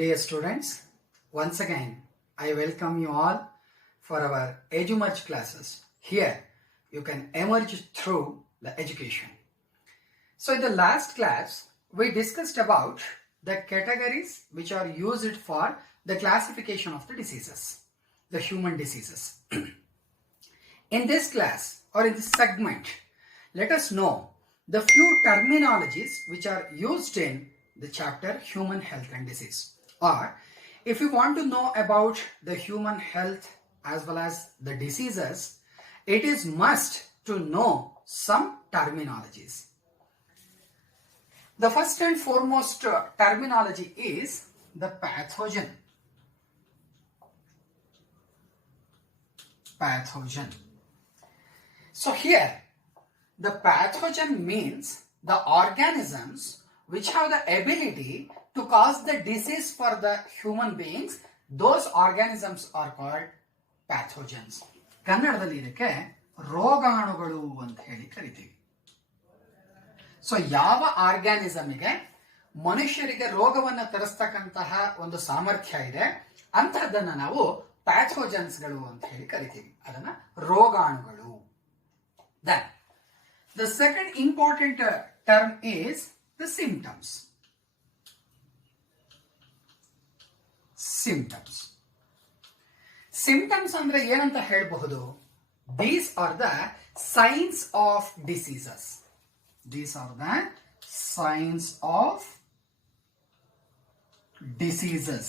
Dear students, once again I welcome you all for our EduMerge classes. Here you can emerge through the education. So in the last class we discussed about the categories which are used for the classification of the diseases, the human diseases. In this class or in this segment, let us know the few terminologies which are used in the chapter Human Health and Disease. Or if you want to know about the human health as well as the diseases, it is must to know some terminologies. The first and foremost terminology is the pathogen. Pathogen. So here, the pathogen means the organisms which have the ability to cause the disease for the human beings. Those organisms are called pathogens. ಕನ್ನಡದಲ್ಲಿ ಇದಕ್ಕೆ ರೋಗಾಣುಗಳು ಅಂತ ಹೇಳಿ ಕರಿತೀವಿ. So ಯಾವ ಆರ್ಗ್ಯಾನಿಸಮ್ಗೆ ಮನುಷ್ಯರಿಗೆ ರೋಗವನ್ನು ತರಿಸ್ತಕ್ಕಂತಹ ಒಂದು ಸಾಮರ್ಥ್ಯ ಇದೆ ಅಂತಹದನ್ನ ನಾವು ಪ್ಯಾಥೋಜನ್ಸ್ಗಳು ಅಂತ ಹೇಳಿ ಕರಿತೀವಿ. ಅದನ್ನ ರೋಗಾಣುಗಳು. Then the second important term is the symptoms. Symptoms ಅಂದ್ರೆ ಏನಂತ ಹೇಳಬಹುದು? These are the signs of diseases. These are the signs of diseases.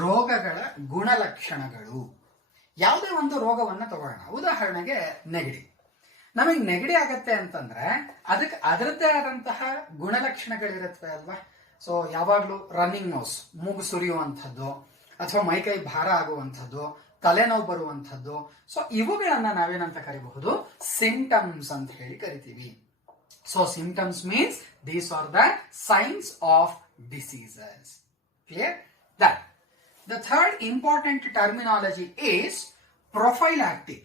ರೋಗಗಳ ಗುಣಲಕ್ಷಣಗಳು. ಯಾವುದೇ ಒಂದು ರೋಗವನ್ನ ತಗೊಳ್ಳೋಣ. ಉದಾಹರಣೆಗೆ ನೆಗಡಿ. ನಮಗೆ ನೆಗಡಿ ಆಗತ್ತೆ ಅಂತಂದ್ರೆ ಅದಕ್ಕೆ ಅದರದ್ದೇ ಆದಂತಹ ಗುಣಲಕ್ಷಣಗಳಿರುತ್ತವೆ ಅಲ್ವಾ? ಸೊ ಯಾವಾಗ್ಲೂ ರನ್ನಿಂಗ್ ನೋಸ್, ಮೂಗು ಸುರಿಯುವಂಥದ್ದು, ಅಥವಾ ಮೈಕೈ ಭಾರ ಆಗುವಂಥದ್ದು, ತಲೆನೋವು ಬರುವಂಥದ್ದು. ಸೊ ಇವುಗಳನ್ನ ನಾವೇನಂತ ಕರಿಬಹುದು? ಸಿಂಟಮ್ಸ್ ಅಂತ ಹೇಳಿ ಕರಿತೀವಿ. So symptoms means these are the science of diseases. Clear? That the third important terminology is prophylactic.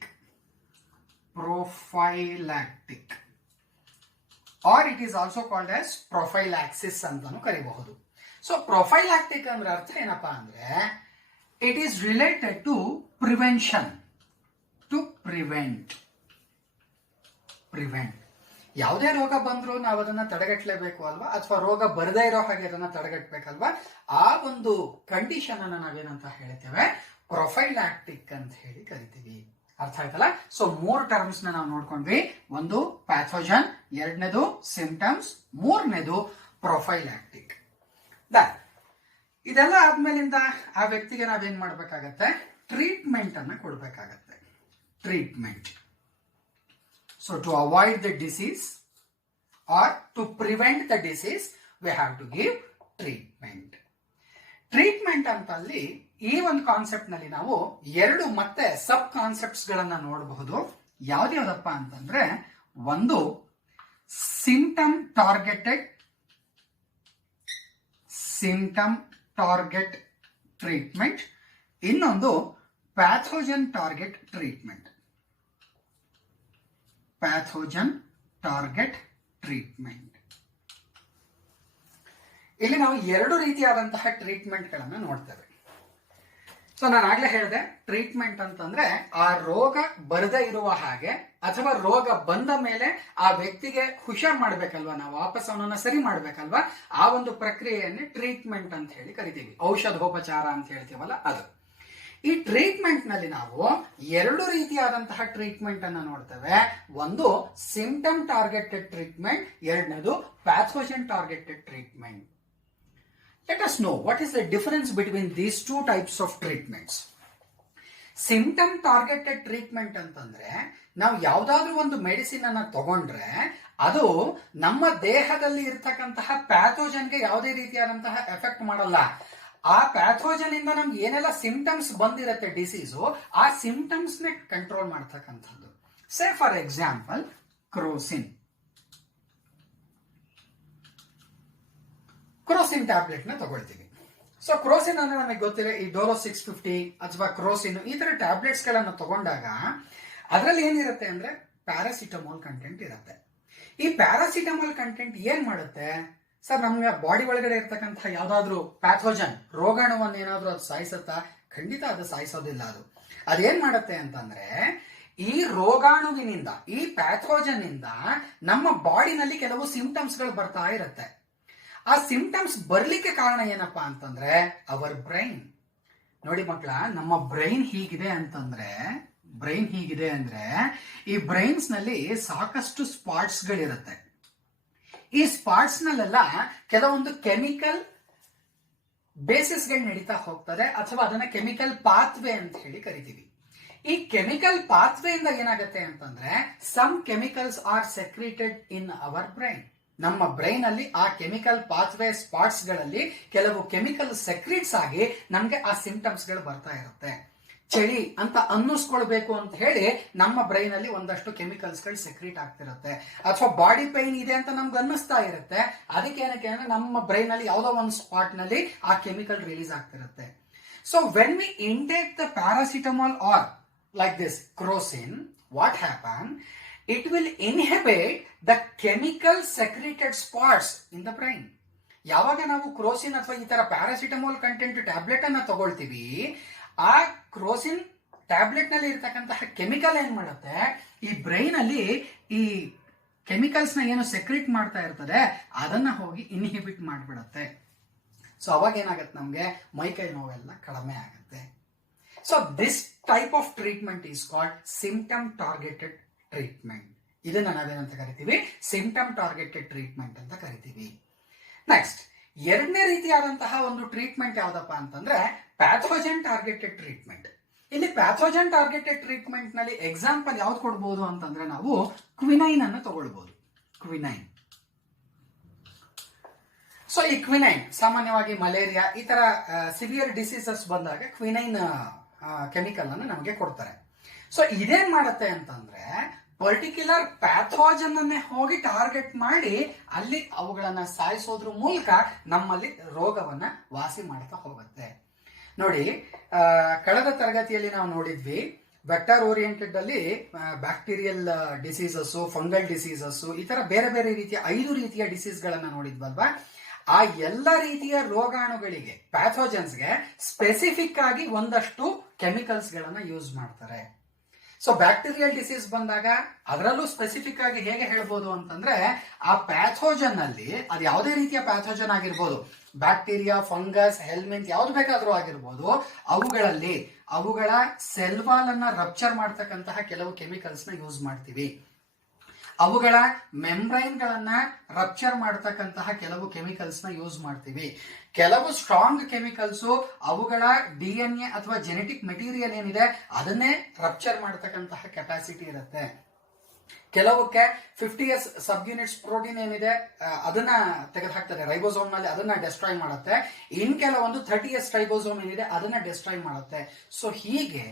Or it is also called as prophylaxis ಅಂತನೂ ಕರಿಬಹುದು. ಸೊ ಪ್ರೊಫೈಲಾಕ್ಟಿಕ್ ಅಂದ್ರೆ ಅರ್ಥ ಏನಪ್ಪಾ ಅಂದ್ರೆ it is related to prevention. To prevent. ಯಾವುದೇ ರೋಗ ಬಂದ್ರೂ ನಾವು ಅದನ್ನ ತಡೆಗಟ್ಟಲೇಬೇಕು ಅಲ್ವಾ? ಅಥವಾ ರೋಗ ಬರದೇ ಇರೋ ಹಾಗೆ ಅದನ್ನ ತಡೆಗಟ್ಟಬೇಕಲ್ವಾ? ಆ ಒಂದು ಕಂಡೀಷನ್ ಅನ್ನ ನಾವೇನಂತ ಹೇಳ್ತೇವೆ? ಪ್ರೊಫೈಲಾಕ್ಟಿಕ್ ಅಂತ ಹೇಳಿ ಕರಿತೀವಿ. ಅರ್ಥ ಆಯ್ತಲ್ಲ? ಸೊ 3 ಟರ್ಮ್ಸ್ ನಾವು ನೋಡ್ಕೊಂಡ್ವಿ. ಒಂದು ಪ್ಯಾಥೋಜನ್, ಎರಡನೇದು ಸಿಂಪ್ಟಮ್ಸ್, ಮೂರನೇದು ಪ್ರೊಫೈಲಾಕ್ಟಿಕ್. ಇದೆಲ್ಲ ಆದ್ಮೇಲಿಂದ ಆ ವ್ಯಕ್ತಿಗೆ ನಾವೇನ್ ಮಾಡ್ಬೇಕಾಗತ್ತೆ? ಟ್ರೀಟ್ಮೆಂಟ್ ಅನ್ನ ಕೊಡ್ಬೇಕಾಗತ್ತೆ. Treatment. So to avoid the disease or to prevent the disease, we have to give treatment. Treatment ಅಂತಲ್ಲಿ ಈ ಒಂದು ಕಾನ್ಸೆಪ್ಟ್ ನಲ್ಲಿ ನಾವು 2 ಮತ್ತೆ ಸಬ್ ಕಾನ್ಸೆಪ್ಟ್ಸ್ ಗಳನ್ನ ನೋಡಬಹುದು. ಯಾವ್ದ್ಯಾವ್ದಪ್ಪ ಅಂತಂದ್ರೆ, ಒಂದು ಸಿಂಟಮ್ ಟಾರ್ಗೆಟ್ ಟ್ರೀಟ್ಮೆಂಟ್, ಇನ್ನೊಂದು pathogen target treatment. Pathogen target treatment. ಇಲ್ಲಿ ನಾವು 2 ರೀತಿಯಾದಂತಹ ಟ್ರೀಟ್ಮೆಂಟ್ ಗಳನ್ನ ನೋಡ್ತೇವೆ. ಸೊ ನಾನು ಆಗ್ಲೇ ಹೇಳಿದೆ, ಟ್ರೀಟ್ಮೆಂಟ್ ಅಂತಂದ್ರೆ ಆ ರೋಗ ಬರದೇ ಇರುವ ಹಾಗೆ ಅಥವಾ ರೋಗ ಬಂದ ಮೇಲೆ ಆ ವ್ಯಕ್ತಿಗೆ ಹುಷಾರ್ ಮಾಡ್ಬೇಕಲ್ವಾ, ನಾವು ವಾಪಸ್ ಅವನನ್ನ ಸರಿ ಮಾಡ್ಬೇಕಲ್ವಾ, ಆ ಒಂದು ಪ್ರಕ್ರಿಯೆಯನ್ನೇ ಟ್ರೀಟ್ಮೆಂಟ್ ಅಂತ ಹೇಳಿ ಕರಿತೀವಿ. ಔಷಧೋಪಚಾರ ಅಂತ ಹೇಳ್ತೀವಲ್ಲ ಅದು. ಈ ಟ್ರೀಟ್ಮೆಂಟ್ ನಲ್ಲಿ ನಾವು 2 ರೀತಿಯಾದಂತಹ ಟ್ರೀಟ್ಮೆಂಟ್ ಅನ್ನ ನೋಡ್ತೇವೆ. ಒಂದು ಸಿಂಪ್ಟಮ್ ಟಾರ್ಗೆಟೆಡ್ ಟ್ರೀಟ್ಮೆಂಟ್, ಎರಡನೇದು pathogen targeted treatment. Let us know what is the difference between these 2 types of treatments. Symptom targeted treatment ಅಂತಂದ್ರೆ ನಾವು ಯಾವ್ದಾದ್ರೂ ಒಂದು ಮೆಡಿಸಿನ್ ಅನ್ನ ತಗೊಂಡ್ರೆ ಅದು ನಮ್ಮ ದೇಹದಲ್ಲಿ ಇರ್ತಕ್ಕಂತಹ ಪ್ಯಾಥೋಜನ್ಗೆ ಯಾವುದೇ ರೀತಿಯಾದಂತಹ ಎಫೆಕ್ಟ್ ಮಾಡಲ್ಲ. ಆ ಪ್ಯಾಥೋಜನ್ ಇಂದ ನಮ್ಗೆ ಏನೆಲ್ಲ ಸಿಂಪ್ಟಮ್ಸ್ ಬಂದಿರತ್ತೆ ಡಿಸೀಸು, ಆ ಸಿಂಪ್ಟಮ್ಸ್ ನೇ ಕಂಟ್ರೋಲ್ ಮಾಡ್ತಕ್ಕಂಥದ್ದು. Say for example Crocin tablet ನ ತಗೊಳ್ತೀವಿ. ಸೊ ಕ್ರೋಸಿನ್ ಅಂದ್ರೆ ನಮಗೆ ಗೊತ್ತಿದೆ, ಈ ಡೋಲೋ 650 ಅಥವಾ ಕ್ರೋಸಿನ್ ಈ ತರ ಟ್ಯಾಬ್ಲೆಟ್ಸ್ ಗಳನ್ನ ತಗೊಂಡಾಗ ಅದರಲ್ಲಿ ಏನಿರುತ್ತೆ ಅಂದ್ರೆ ಪ್ಯಾರಾಸಿಟಮಾಲ್ ಕಂಟೆಂಟ್ ಇರುತ್ತೆ. ಈ ಪ್ಯಾರಾಸಿಟಮಾಲ್ ಕಂಟೆಂಟ್ ಏನ್ ಮಾಡುತ್ತೆ? ಸರ್ ನಮ್ಗೆ ಬಾಡಿ ಒಳಗಡೆ ಇರ್ತಕ್ಕಂತಹ ಯಾವ್ದಾದ್ರು ಪ್ಯಾಥೋಜನ್ ರೋಗಾಣುವನ್ನು ಏನಾದ್ರೂ ಅದು ಸಾಯಿಸುತ್ತಾ? ಖಂಡಿತ ಅದು ಸಾಯಿಸೋದಿಲ್ಲ. ಅದೇನ್ ಮಾಡುತ್ತೆ ಅಂತಂದ್ರೆ ಈ ರೋಗಾಣುವಿನಿಂದ, ಈ ಪ್ಯಾಥೋಜನ್ ಇಂದ ನಮ್ಮ ಬಾಡಿನಲ್ಲಿ ಕೆಲವು ಸಿಂಪ್ಟಮ್ಸ್ ಗಳು ಬರ್ತಾ ಇರುತ್ತೆ. ಆ ಸಿಂಪ್ಟಮ್ಸ್ ಬರ್ಲಿಕ್ಕೆ ಕಾರಣ ಏನಪ್ಪಾ ಅಂತಂದ್ರೆ ಅವರ್ ಬ್ರೈನ್. ನೋಡಿ ಮಕ್ಕಳ, ನಮ್ಮ ಬ್ರೈನ್ ಹೀಗಿದೆ ಅಂದ್ರೆ ಈ ಬ್ರೈನ್ಸ್ ನಲ್ಲಿ ಸಾಕಷ್ಟು ಸ್ಪಾಟ್ಸ್ ಗಳಿರುತ್ತೆ. ಈ ಸ್ಪಾಟ್ಸ್ ನಲ್ಲೆಲ್ಲ ಕೆಲವೊಂದು ಕೆಮಿಕಲ್ ಬೇಸಿಸ್ ಗಳು ನಡೀತಾ ಹೋಗ್ತದೆ, ಅಥವಾ ಅದನ್ನ ಕೆಮಿಕಲ್ ಪಾತ್ವೇ ಅಂತ ಹೇಳಿ ಕರಿತೀವಿ. ಈ ಕೆಮಿಕಲ್ ಪಾತ್ವೇ ಇಂದ ಏನಾಗುತ್ತೆ ಅಂತಂದ್ರೆ some chemicals are secreted in our brain. ನಮ್ಮ ಬ್ರೈನ್ ಅಲ್ಲಿ ಆ ಕೆಮಿಕಲ್ ಪಾತ್ವೇ ಸ್ಪಾಟ್ಸ್ ಗಳಲ್ಲಿ ಕೆಲವು ಕೆಮಿಕಲ್ ಸೆಕ್ರೀಟ್ಸ್ ಆಗಿ ನಮ್ಗೆ ಆ ಸಿಂಪ್ಟಮ್ಸ್ ಗಳು ಬರ್ತಾ ಇರುತ್ತೆ. ಚಳಿ ಅಂತ ಅನ್ನಿಸ್ಕೊಳ್ಬೇಕು ಅಂತ ಹೇಳಿ ನಮ್ಮ ಬ್ರೈನ್ ಅಲ್ಲಿ ಒಂದಷ್ಟು ಕೆಮಿಕಲ್ಸ್ ಗಳು ಸೆಕ್ರೀಟ್ ಆಗ್ತಿರುತ್ತೆ. ಅಥವಾ ಬಾಡಿ ಪೈನ್ ಇದೆ ಅಂತ ನಮ್ಗೆ ಅನ್ನಿಸ್ತಾ ಇರುತ್ತೆ, ಅದಕ್ಕೆ ಏನಕ್ಕೆ ಅಂದ್ರೆ ನಮ್ಮ ಬ್ರೈನ್ ಅಲ್ಲಿ ಯಾವುದೋ ಒಂದು ಸ್ಪಾಟ್ ನಲ್ಲಿ ಆ ಕೆಮಿಕಲ್ ರಿಲೀಸ್ ಆಗ್ತಿರುತ್ತೆ. So when we intake the paracetamol or like this crocin, what happen? It will inhibit the chemical secreted spots in the brain. ಯಾವಾಗ ನಾವು ಕ್ರೋಸಿನ್ ಅಥವಾ ಈ ತರ ಪ್ಯಾರಾಸಿಟಮಾಲ್ ಕಂಟೆಂಟ್ ಟ್ಯಾಬ್ಲೆಟ್ ಅನ್ನ ತಗೊಳ್ತೀವಿ, ಆ ಕ್ರೋಸಿನ್ ಟ್ಯಾಬ್ಲೆಟ್ ನಲ್ಲಿ ಇರ್ತಕ್ಕಂತಹ ಕೆಮಿಕಲ್ ಏನ್ ಮಾಡುತ್ತೆ, ಈ ಬ್ರೈನ್ ಅಲ್ಲಿ ಈ ಕೆಮಿಕಲ್ಸ್ ನ ಏನು ಸೆಕ್ರೆಟ್ ಮಾಡ್ತಾ ಇರ್ತದೆ ಅದನ್ನ ಹೋಗಿ ಇನ್ಹಿಬಿಟ್ ಮಾಡಿಬಿಡುತ್ತೆ. ಸೊ ಅವಾಗ ಏನಾಗುತ್ತೆ, ನಮ್ಗೆ ಮೈಕೈ ನೋವೆಲ್ಲ ಕಡಿಮೆ ಆಗುತ್ತೆ. So this type of treatment is called symptom targeted treatment. ಇದನ್ನ ನಾವೇನಂತ ಕರಿತೀವಿ, ಸಿಂಪ್ಟಮ್ ಟಾರ್ಗೆಟೆಡ್ ಟ್ರೀಟ್ಮೆಂಟ್ ಅಂತ ಕರಿತೀವಿ. ನೆಕ್ಸ್ಟ್, ಎರಡನೇ ರೀತಿಯಾದಂತಹ ಒಂದು ಟ್ರೀಟ್ಮೆಂಟ್ ಯಾವ್ದಪ್ಪ ಅಂತಂದ್ರೆ ಪ್ಯಾಥೋಜನ್ ಟಾರ್ಗೆಟೆಡ್ ಟ್ರೀಟ್ಮೆಂಟ್. ಇಲ್ಲಿ ಪ್ಯಾಥೋಜನ್ ಟಾರ್ಗೆಟೆಡ್ ಟ್ರೀಟ್ಮೆಂಟ್ ನಲ್ಲಿ ಎಕ್ಸಾಂಪಲ್ ಯಾವ್ದು ಕೊಡ್ಬೋದು ಅಂತಂದ್ರೆ ನಾವು ಕ್ವಿನೈನ್ ಅನ್ನು ತಗೊಳ್ಬಹುದು. ಕ್ವಿನೈನ್. ಸೊ ಈ ಕ್ವಿನೈನ್ ಸಾಮಾನ್ಯವಾಗಿ ಮಲೇರಿಯಾ ಈ ತರ ಸಿವಿಯರ್ ಡಿಸೀಸಸ್ ಬಂದಾಗ ಕ್ವಿನೈನ್ ಕೆಮಿಕಲ್ ಅನ್ನು ನಮಗೆ ಕೊಡ್ತಾರೆ. ಸೊ ಇದೇನ್ ಮಾಡುತ್ತೆ ಅಂತಂದ್ರೆ ಪರ್ಟಿಕ್ಯುಲರ್ ಪ್ಯಾಥೋಜನ್ ಅನ್ನೇ ಹೋಗಿ ಟಾರ್ಗೆಟ್ ಮಾಡಿ ಅಲ್ಲಿ ಅವುಗಳನ್ನ ಸಾಯಿಸೋದ್ರ ಮೂಲಕ ನಮ್ಮಲ್ಲಿ ರೋಗವನ್ನ ವಾಸಿ ಮಾಡ್ತಾ ಹೋಗುತ್ತೆ. ನೋಡಿ, ಕಳೆದ ತರಗತಿಯಲ್ಲಿ ನಾವು ನೋಡಿದ್ವಿ ವೆಕ್ಟರ್ ಓರಿಯೆಂಟೆಡ್ ಅಲ್ಲಿ ಬ್ಯಾಕ್ಟೀರಿಯಲ್ ಡಿಸೀಸಸ್, ಫಂಗಲ್ ಡಿಸೀಸಸ್, ಈ ತರ ಬೇರೆ ಬೇರೆ ರೀತಿಯ 5 ರೀತಿಯ ಡಿಸೀಸ್ ಗಳನ್ನ ನೋಡಿದ್ವಲ್ವಾ. ಆ ಎಲ್ಲ ರೀತಿಯ ರೋಗಾಣುಗಳಿಗೆ, ಪ್ಯಾಥೋಜನ್ಸ್ಗೆ ಸ್ಪೆಸಿಫಿಕ್ ಆಗಿ ಒಂದಷ್ಟು ಕೆಮಿಕಲ್ಸ್ ಗಳನ್ನ ಯೂಸ್ ಮಾಡ್ತಾರೆ. ಸೊ ಬ್ಯಾಕ್ಟೀರಿಯಲ್ ಡಿಸೀಸ್ ಬಂದಾಗ ಅದರಲ್ಲೂ ಸ್ಪೆಸಿಫಿಕ್ ಆಗಿ ಹೇಗೆ ಹೇಳ್ಬೋದು ಅಂತಂದ್ರೆ ಆ ಪ್ಯಾಥೋಜನ್ ಅಲ್ಲಿ, ಅದು ಯಾವುದೇ ರೀತಿಯ ಪ್ಯಾಥೋಜನ್ ಆಗಿರ್ಬೋದು, ಬ್ಯಾಕ್ಟೀರಿಯಾ, ಫಂಗಸ್, ಹೆಲ್ಮಿಂತ್ ಯಾವ್ದು ಬೇಕಾದ್ರೂ ಆಗಿರ್ಬೋದು, ಅವುಗಳ ಸೆಲ್ ವಾಲ್ ಅನ್ನ ರಪ್ಚರ್ ಮಾಡ್ತಕ್ಕಂತಹ ಕೆಲವು ಕೆಮಿಕಲ್ಸ್ ನ ಯೂಸ್ ಮಾಡ್ತೀವಿ. ಅವುಗಳ ಮೆಂಬ್ರೈನ್ ಗಳನ್ನ ರಪ್ಚರ್ ಮಾಡತಕ್ಕಂತಹ ಕೆಲವು ಕೆಮಿಕಲ್ಸ್ ನ ಯೂಸ್ ಮಾಡ್ತೀವಿ. ಕೆಲವು ಸ್ಟ್ರಾಂಗ್ ಕೆಮಿಕಲ್ಸ್ ಅವುಗಳ DNA ಅಥವಾ ಜೆನೆಟಿಕ್ ಮೆಟೀರಿಯಲ್ ಏನಿದೆ ಅದನ್ನೇ ರಪ್ಚರ್ ಮಾಡತಕ್ಕಂತಹ ಕೆಪಾಸಿಟಿ ಇರುತ್ತೆ. ಕೆಲವಕ್ಕೆ 50S ಸಬ್ ಯೂನಿಟ್ಸ್ ಪ್ರೋಟೀನ್ ಏನಿದೆ ಅದನ್ನ ತೆಗೆದುಹಾಕ್ತದೆ ರೈಬೋಸೋಮ್ ನಲ್ಲಿ, ಅದನ್ನ ಡೆಸ್ಟ್ರಾಯ್ ಮಾಡುತ್ತೆ. ಇನ್ ಕೆಲವೊಂದು 30S ರೈಬೋಸೋಮ್ ಏನಿದೆ ಅದನ್ನ ಡೆಸ್ಟ್ರಾಯ್ ಮಾಡುತ್ತೆ. ಸೊ ಹೀಗೆ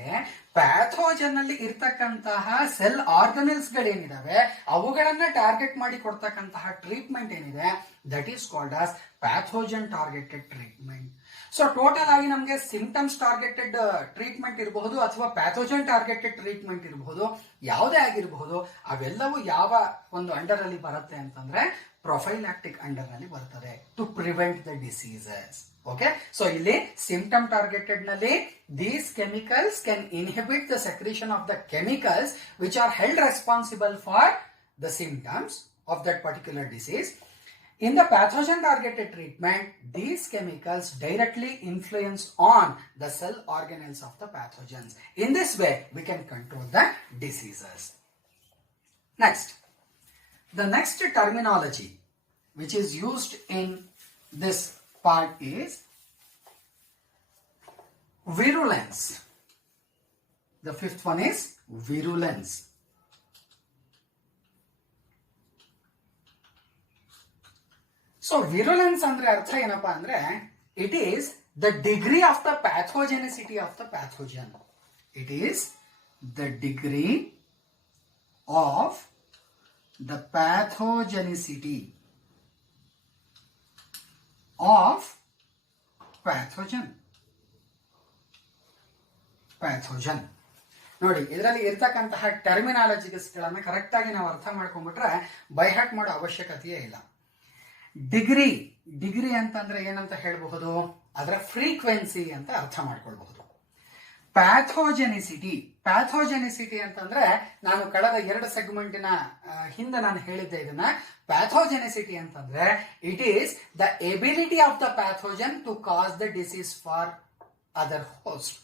ಪ್ಯಾಥೋಜನ್ ಅಲ್ಲಿ ಇರ್ತಕ್ಕಂತಹ ಸೆಲ್ ಆರ್ಗನಲ್ಸ್ ಗಳೇನಿದಾವೆ ಅವುಗಳನ್ನ ಟಾರ್ಗೆಟ್ ಮಾಡಿ ಕೊಡ್ತಕ್ಕಂತಹ ಟ್ರೀಟ್ಮೆಂಟ್ ಏನಿದೆ that is called as pathogen targeted treatment. So total ಆಗಿ ನಮಗೆ ಸಿಂಪ್ಟಮ್ಸ್ ಟಾರ್ಗೆಟೆಡ್ ಟ್ರೀಟ್ಮೆಂಟ್ ಇರಬಹುದು ಅಥವಾ ಪ್ಯಾಥೋಜನ್ ಟಾರ್ಗೆಟೆಡ್ ಟ್ರೀಟ್ಮೆಂಟ್ ಇರಬಹುದು, ಯಾವುದೇ ಆಗಿರಬಹುದು. ಅವೆಲ್ಲವೂ ಯಾವ ಒಂದು ಅಂಡರ್ ಅಲ್ಲಿ ಬರುತ್ತೆ ಅಂತಂದ್ರೆ ಪ್ರೊಫೈಲಾಕ್ಟಿಕ್ ಅಂಡರ್ ನಲ್ಲಿ ಬರ್ತದೆ, to prevent the diseases. Okay, so ಇಲ್ಲಿ ಸಿಂಪ್ಟಮ್ ಟಾರ್ಗೆಟೆಡ್ ನಲ್ಲಿ these chemicals can inhibit the secretion of the chemicals which are held responsible for the symptoms of that particular disease. In the pathogen targeted treatment, these chemicals directly influence on the cell organelles of the pathogens. In this way, we can control the diseases. The next terminology which is used in this part is virulence. The fifth one is virulence. So virulence ಅಂದ್ರೆ ಅರ್ಥ ಏನಪ್ಪಾ ಅಂದ್ರೆ it is the degree of the pathogenicity of the pathogen. It is the degree of the pathogenicity of pathogen. ನೋಡಿ, ಇದರಲ್ಲಿ ಇರ್ತಕ್ಕಂತಹ ಟರ್ಮಿನಾಲಜಿಸ್ಗಳನ್ನ correct ಆಗಿ ನಾವು ಅರ್ಥ ಮಾಡ್ಕೊಂಡ್ಬಿಟ್ರೆ ಬೈ ಹಾರ್ಟ್ ಮಾಡೋ ಅವಶ್ಯಕತೆಯೇ ಇಲ್ಲ. ಡಿಗ್ರಿ ಡಿಗ್ರಿ ಅಂತಂದ್ರೆ ಏನಂತ ಹೇಳಬಹುದು, ಅದರ ಫ್ರೀಕ್ವೆನ್ಸಿ ಅಂತ ಅರ್ಥ ಮಾಡ್ಕೊಳ್ಬಹುದು. ಪ್ಯಾಥೋಜೆನಿಸಿಟಿ, ಪ್ಯಾಥೋಜೆನಿಸಿಟಿ ಅಂತಂದ್ರೆ ನಾನು ಕಳೆದ 2 ಸೆಗ್ಮೆಂಟಿನ ಹಿಂದೆ ನಾನು ಹೇಳಿದ್ದೆ ಇದನ್ನ. ಪ್ಯಾಥೋಜೆನಿಸಿಟಿ ಅಂತಂದ್ರೆ it is the ability of the pathogen to cause the disease for other host.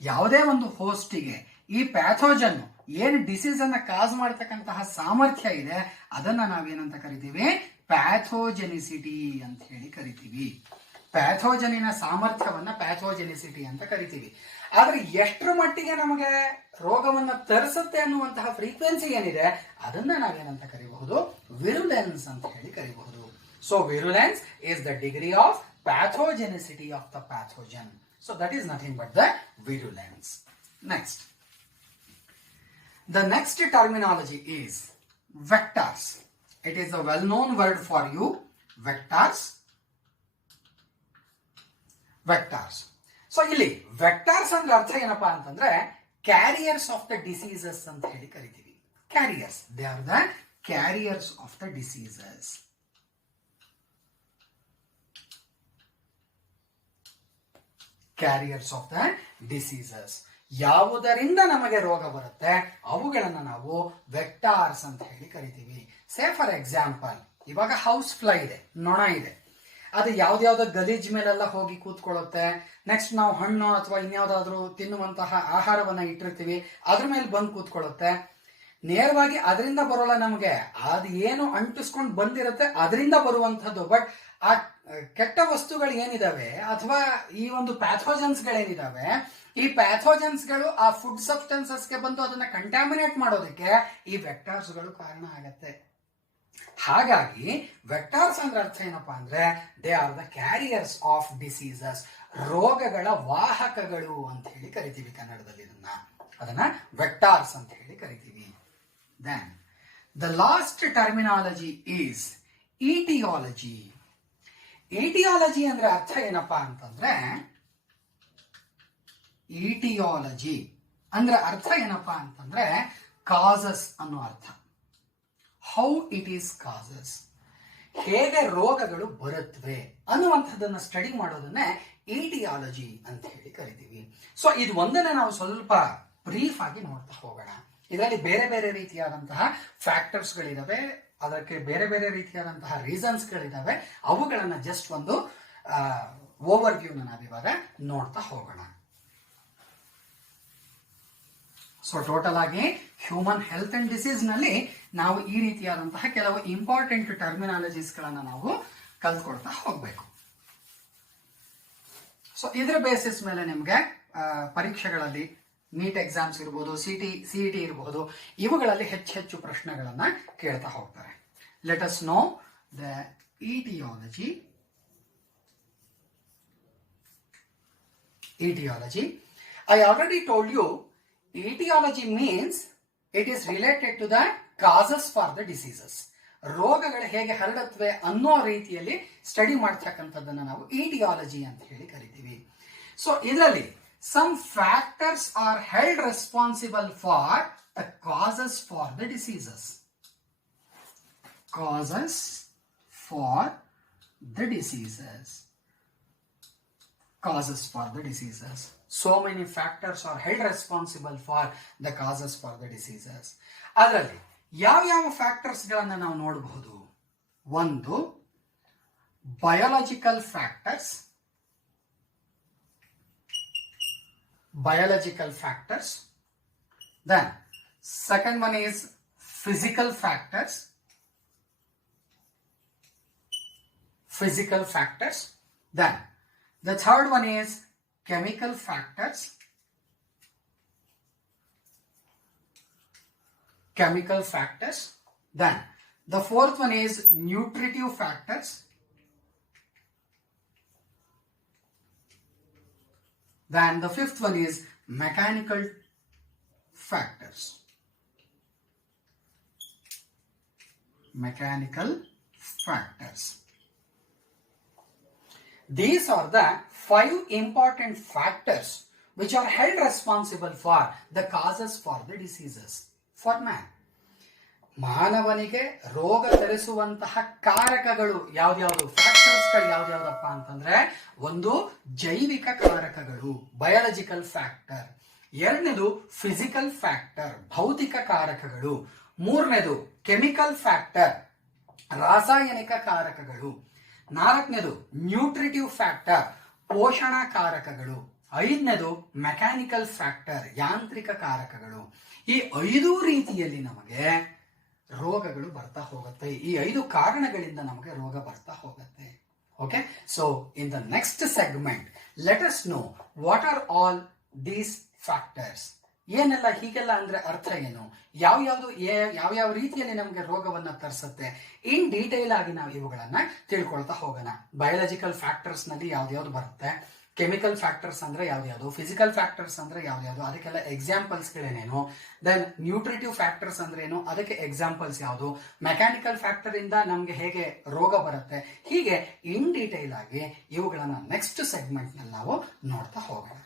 ಯಾವುದೇ ಒಂದು ಹೋಸ್ಟಿಗೆ ಈ ಪ್ಯಾಥೋಜನ್ ಏನು ಡಿಸೀಸ್ ಅನ್ನ ಕಾಸ್ ಮಾಡತಕ್ಕಂತಹ ಸಾಮರ್ಥ್ಯ ಇದೆ, ಅದನ್ನ ನಾವೇನಂತ ಕರಿತೀವಿ, ಪ್ಯಾಥೋಜೆನಿಸಿಟಿ ಅಂತ ಹೇಳಿ ಕರಿತೀವಿ. ಪ್ಯಾಥೋಜನಿನ ಸಾಮರ್ಥ್ಯವನ್ನ ಪ್ಯಾಥೋಜೆನಿಸಿಟಿ ಅಂತ ಕರಿತೀವಿ. ಆದ್ರೆ ಎಷ್ಟರ ಮಟ್ಟಿಗೆ ನಮಗೆ ರೋಗವನ್ನ ತರಿಸುತ್ತೆ ಅನ್ನುವಂತಹ ಫ್ರೀಕ್ವೆನ್ಸಿ ಏನಿದೆ, ಅದನ್ನ ನಾವೇನಂತ ಕರಿಬಹುದು, ವಿರುಲೆನ್ಸ್ ಅಂತ ಹೇಳಿ ಕರಿಬಹುದು. So virulence is the degree of pathogenicity of the pathogen. So that is nothing but the virulence. Next, the next terminology is vectors. It is a well-known word for you. Vectors. Vectors. So ಇಲ್ಲಿ vectors ಅಂದ್ರೆ ಅರ್ಥ ಏನಪ್ಪಾ ಅಂತಂದ್ರೆ carriers of the diseases ಅಂತ ಹೇಳಿ ಕರಿತೀವಿ. Carriers, they are the carriers of the diseases. Carriers of the diseases, ಯಾವುದರಿಂದ ನಮಗೆ ರೋಗ ಬರುತ್ತೆ ಅವುಗಳನ್ನ ನಾವು ವೆಕ್ಟಾರ್ಸ್ ಅಂತ ಹೇಳಿ ಕರಿತೀವಿ. ಸೇ ಫಾರ್ ಎಕ್ಸಾಂಪಲ್, ಇವಾಗ ಹೌಸ್ ಫ್ಲೈ ಇದೆ, ನೊಣ ಇದೆ, ಅದು ಯಾವ್ದಾವ್ದೋ ಗಲೀಜ್ ಮೇಲೆಲ್ಲ ಹೋಗಿ ಕೂತ್ಕೊಳ್ಳುತ್ತೆ. ನೆಕ್ಸ್ಟ್ ನಾವು ಹಣ್ಣು ಅಥವಾ ಇನ್ಯಾವುದಾದ್ರೂ ತಿನ್ನುವಂತಹ ಆಹಾರವನ್ನ ಇಟ್ಟಿರ್ತೀವಿ, ಅದ್ರ ಮೇಲೆ ಬಂದು ಕೂತ್ಕೊಳ್ಳುತ್ತೆ. ನೇರವಾಗಿ ಅದರಿಂದ ಬರೋಲ್ಲ, ನಮಗೆ ಅದು ಏನು ಅಂಟಿಸ್ಕೊಂಡು ಬಂದಿರುತ್ತೆ ಅದರಿಂದ ಬರುವಂತದ್ದು. ಬಟ್ ಆ ಕೆಟ್ಟ ವಸ್ತುಗಳು ಏನಿದಾವೆ ಅಥವಾ ಈ ಒಂದು ಪ್ಯಾಥೋಜನ್ಸ್ ಗಳೇನಿದಾವೆ, ಈ ಪ್ಯಾಥೋಜನ್ಸ್ ಗಳು ಆ ಫುಡ್ ಸಬ್ಸ್ಟೆನ್ಸಸ್ಗೆ ಬಂದು ಅದನ್ನ ಕಂಟ್ಯಾಮಿನೇಟ್ ಮಾಡೋದಕ್ಕೆ ಈ ವೆಕ್ಟಾರ್ಸ್ ಗಳು ಕಾರಣ ಆಗತ್ತೆ. ಹಾಗಾಗಿ ವೆಕ್ಟಾರ್ಸ್ ಅಂದ್ರೆ ಅರ್ಥ ಏನಪ್ಪಾ ಅಂದ್ರೆ they are the carriers of diseases, ರೋಗಗಳ ವಾಹಕಗಳು ಅಂತ ಹೇಳಿ ಕರಿತೀವಿ ಕನ್ನಡದಲ್ಲಿ. ಅದನ್ನ ವೆಕ್ಟಾರ್ಸ್ ಅಂತ ಹೇಳಿ ಕರಿತೀವಿ. Then the last terminology is etiology. Etiology ಅಂದ್ರೆ ಅರ್ಥ ಏನಪ್ಪಾ ಅಂತಂದ್ರೆ, ಈಟಿಯಾಲಜಿ ಅಂದ್ರೆ ಅರ್ಥ ಏನಪ್ಪಾ ಅಂತಂದ್ರೆ ಕಾಸಸ್ ಅನ್ನೋ ಅರ್ಥ. ಹೌ ಇಟ್ ಈಸ್ ಕಾಸಸ್, ಹೇಗೆ ರೋಗಗಳು ಬರುತ್ತವೆ ಅನ್ನುವಂಥದ್ದನ್ನ ಸ್ಟಡಿ ಮಾಡೋದನ್ನೇ ಈಟಿಯಾಲಜಿ ಅಂತ ಹೇಳಿ ಕರಿತೀವಿ. ಸೊ ಇದು ಒಂದನ್ನ ನಾವು ಸ್ವಲ್ಪ ಬ್ರೀಫ್ ಆಗಿ ನೋಡ್ತಾ ಹೋಗೋಣ. ಇದರಲ್ಲಿ ಬೇರೆ ಬೇರೆ ರೀತಿಯಾದಂತಹ ಫ್ಯಾಕ್ಟರ್ಸ್ ಗಳಿದಾವೆ, ಅದಕ್ಕೆ ಬೇರೆ ಬೇರೆ ರೀತಿಯಾದಂತಹ ರೀಸನ್ಸ್ ಗಳಿದಾವೆ. ಅವುಗಳನ್ನ ಜಸ್ಟ್ ಒಂದು ಓವರ್ ವ್ಯೂನ ನಾವಿವಾಗ ನೋಡ್ತಾ ಹೋಗೋಣ. ಸೊ ಟೋಟಲ್ ಆಗಿ ಹ್ಯೂಮನ್ ಹೆಲ್ತ್ ಅಂಡ್ ಡಿಸೀಸ್ ನಲ್ಲಿ ನಾವು ಈ ರೀತಿಯಾದಂತಹ ಕೆಲವು ಇಂಪಾರ್ಟೆಂಟ್ ಟರ್ಮಿನಾಲಜೀಸ್ ಗಳನ್ನ ನಾವು ಕಲ್ತ್ಕೊಳ್ತಾ ಹೋಗ್ಬೇಕು. ಸೊ ಇದರ ಬೇಸಿಸ್ ಮೇಲೆ ನಿಮ್ಗೆ ಪರೀಕ್ಷೆಗಳಲ್ಲಿ ನೀಟ್ ಎಕ್ಸಾಮ್ಸ್ ಇರ್ಬೋದು, ಸಿಇಟಿ ಇರಬಹುದು, ಇವುಗಳಲ್ಲಿ ಹೆಚ್ಚು ಪ್ರಶ್ನೆಗಳನ್ನ ಕೇಳ್ತಾ ಹೋಗ್ತಾರೆ. Let us know the etiology. I already told you, etiology means it is related to the causes for the diseases. ರೋಗಗಳು ಹೇಗೆ ಹರಡುತ್ತವೆ ಅನ್ನೋ ರೀತಿಯಲ್ಲಿ ಸ್ಟಡಿ ಮಾಡ್ತಕ್ಕಂಥದ್ದನ್ನ ನಾವು etiology ಅಂತ ಹೇಳಿ ಕರಿತೀವಿ. ಸೊ ಇದರಲ್ಲಿ some factors are held responsible for the causes for the diseases. Causes for the diseases. Causes for the diseases. So many factors are held responsible for the causes for the diseases. ಅದರಲ್ಲಿ ಯಾವ factors ಗಳನ್ನ ನಾವು ನೋಡಬಹುದು? ಒಂದು, biological factors. Then second one is physical factors. Then the third one is chemical factors. Then the fourth one is nutritive factors. Then the fifth one is mechanical factors. These are the 5 important factors which are held responsible for the causes for the diseases for man. ಮಾನವನಿಗೆ ರೋಗ ತರಿಸುವಂತಹ ಕಾರಕಗಳು ಯಾವ್ದ್ಯಾವ್ದು, ಫ್ಯಾಕ್ಟರ್ಸ್ಗಳು ಯಾವ್ದ್ಯಾವ್ದಪ್ಪ ಅಂತಂದ್ರೆ, ಒಂದು ಜೈವಿಕ ಕಾರಕಗಳು, biological factor. ಎರಡನೇದು physical factor, ಭೌತಿಕ ಕಾರಕಗಳು. ಮೂರನೇದು chemical factor, ರಾಸಾಯನಿಕ ಕಾರಕಗಳು. ನಾಲ್ಕನೇದು ನ್ಯೂಟ್ರಿಟಿವ್ ಫ್ಯಾಕ್ಟರ್, ಪೋಷಣ ಕಾರಕಗಳು. ಐದನೇದು ಮೆಕ್ಯಾನಿಕಲ್ ಫ್ಯಾಕ್ಟರ್, ಯಾಂತ್ರಿಕ ಕಾರಕಗಳು. ಈ 5 ರೀತಿಯಲ್ಲಿ ನಮಗೆ ರೋಗಗಳು ಬರ್ತಾ ಹೋಗುತ್ತೆ. ಈ 5 ಕಾರಣಗಳಿಂದ ನಮಗೆ ರೋಗ ಬರ್ತಾ ಹೋಗುತ್ತೆ. Okay, so in the next segment let us know what are all these factors. ಏನೆಲ್ಲ, ಹೀಗೆಲ್ಲ ಅಂದ್ರೆ ಅರ್ಥ ಏನು, ಯಾವ ರೀತಿಯಲ್ಲಿ ನಮಗೆ ರೋಗವನ್ನ ತರಿಸುತ್ತೆ, ಇನ್ ಡೀಟೇಲ್ ಆಗಿ ನಾವು ಇವುಗಳನ್ನ ತಿಳ್ಕೊಳ್ತಾ ಹೋಗೋಣ. ಬಯಾಲಜಿಕಲ್ ಫ್ಯಾಕ್ಟರ್ಸ್ ನಲ್ಲಿ ಯಾವ್ದ್ಯಾವ್ದು ಬರುತ್ತೆ, ಕೆಮಿಕಲ್ ಫ್ಯಾಕ್ಟರ್ಸ್ ಅಂದ್ರೆ ಯಾವ್ದ್ಯಾವ್ದು, ಫಿಸಿಕಲ್ ಫ್ಯಾಕ್ಟರ್ಸ್ ಅಂದ್ರೆ ಯಾವ್ದ್ಯಾವ್ದು, ಅದಕ್ಕೆಲ್ಲ ಎಕ್ಸಾಂಪಲ್ಸ್ ಗಳೇನೇನು, ದೆನ್ ನ್ಯೂಟ್ರಿಟಿವ್ ಫ್ಯಾಕ್ಟರ್ಸ್ ಅಂದ್ರೆ ಏನು, ಅದಕ್ಕೆ ಎಕ್ಸಾಂಪಲ್ಸ್ ಯಾವುದು, ಮೆಕ್ಯಾನಿಕಲ್ ಫ್ಯಾಕ್ಟರ್ ಇಂದ ನಮ್ಗೆ ಹೇಗೆ ರೋಗ ಬರುತ್ತೆ, ಹೀಗೆ ಇನ್ ಡೀಟೇಲ್ ಆಗಿ ಇವುಗಳನ್ನ ನೆಕ್ಸ್ಟ್ ಸೆಗ್ಮೆಂಟ್ ನಲ್ಲಿ ನಾವು ನೋಡ್ತಾ ಹೋಗೋಣ.